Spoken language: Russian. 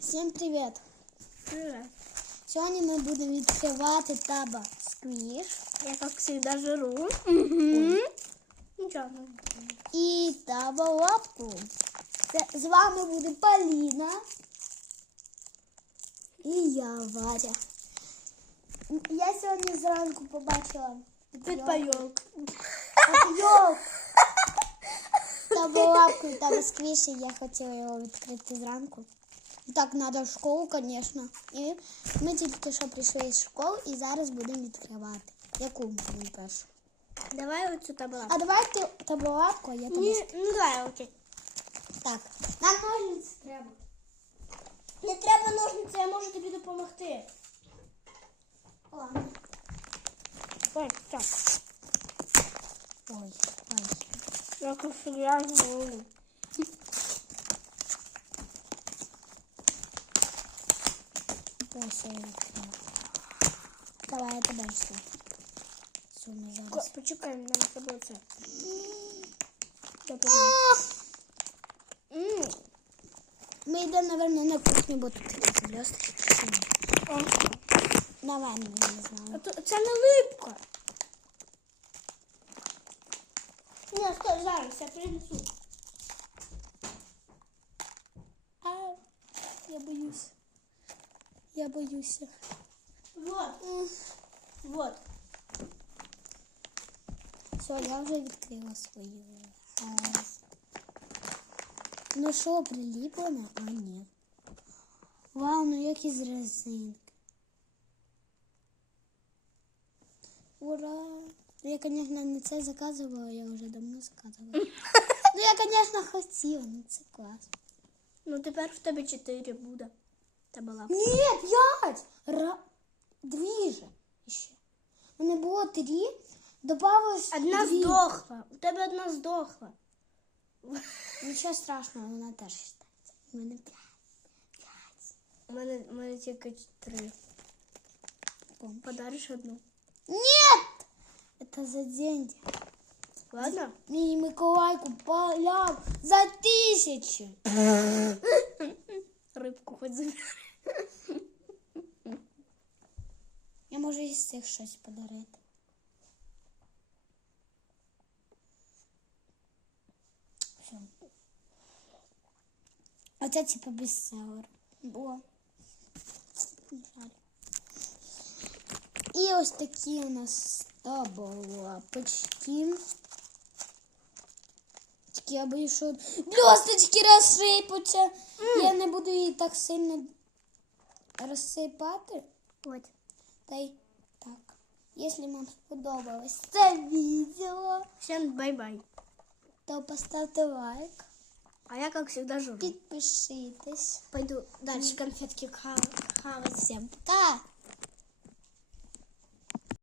Всім привіт! Привет. Сьогодні ми будемо відкривати таба сквіш Я как всегда жру. Угу. Ничего. і таба лапку. Це, з вами буде Поліна і я, Варя. Я сьогодні зранку побачила Підпайок. Йок! Таба лапку і таба сквіш, і я хотіла його відкрити зранку. Так, треба в школу, звісно. І ми тільки що прийшли з школи і зараз будемо відкривати. Яку будемо першу? Давай оцю таблетку. А давайте таблетку, а я тобі. Ні, ну давай окей. Так, нам ножниці треба. Не треба ножниці, я можу тобі допомогти. Ладно. Ой, так. Ой, ой. Я как Давай я тебе все. Все, ми Ко- зараз. Почекай, мені треба це. Я А! подумаю. М, Ми йдемо, напевно, на кухню, бо тут такі блісточки. чи ні? о, Давай, ну, не а знаю. то- Це не липка. Ні, стой, зараз, я принесу. А, я боюсь. Я боюся. Вот, вот. Все, я вже відкрила свою. А, Ну що, приліплено? А ні. Вау, ну як із резинки. Ура! Ну, Я, звісно, не це заказувала, я вже давно заказувала. Ну, я, звісно, хотіла, ну це клас. Ну тепер в тебе чотири буде. Та була. Ні, п'ять! Ра... Дві же ще. У мене було три, добавилось Одна дві. здохла. У тебе одна здохла. Нічого страшного, вона теж считається. У мене п'ять. П'ять. У мене, у мене тільки три. Пом. Подариш одну. Нет! Это за деньги. Ладно? Мій Миколайку поляв за тисячу. Рибку хоч забери. Я можу із цих щось подарити. Все. Оце типа бестселер. Було. Не жаль. І ось такі у нас таблапочки. Тільки я боюсь, що блісточки розсипуться. Я не буду її так сильно розсипати. От. Та й так. Якщо вам сподобалось це відео, Всем бай-бай. то поставте лайк, А я, как всегда, жру. підпишитесь. Пойду дальше конфетки хавать. Всім пока!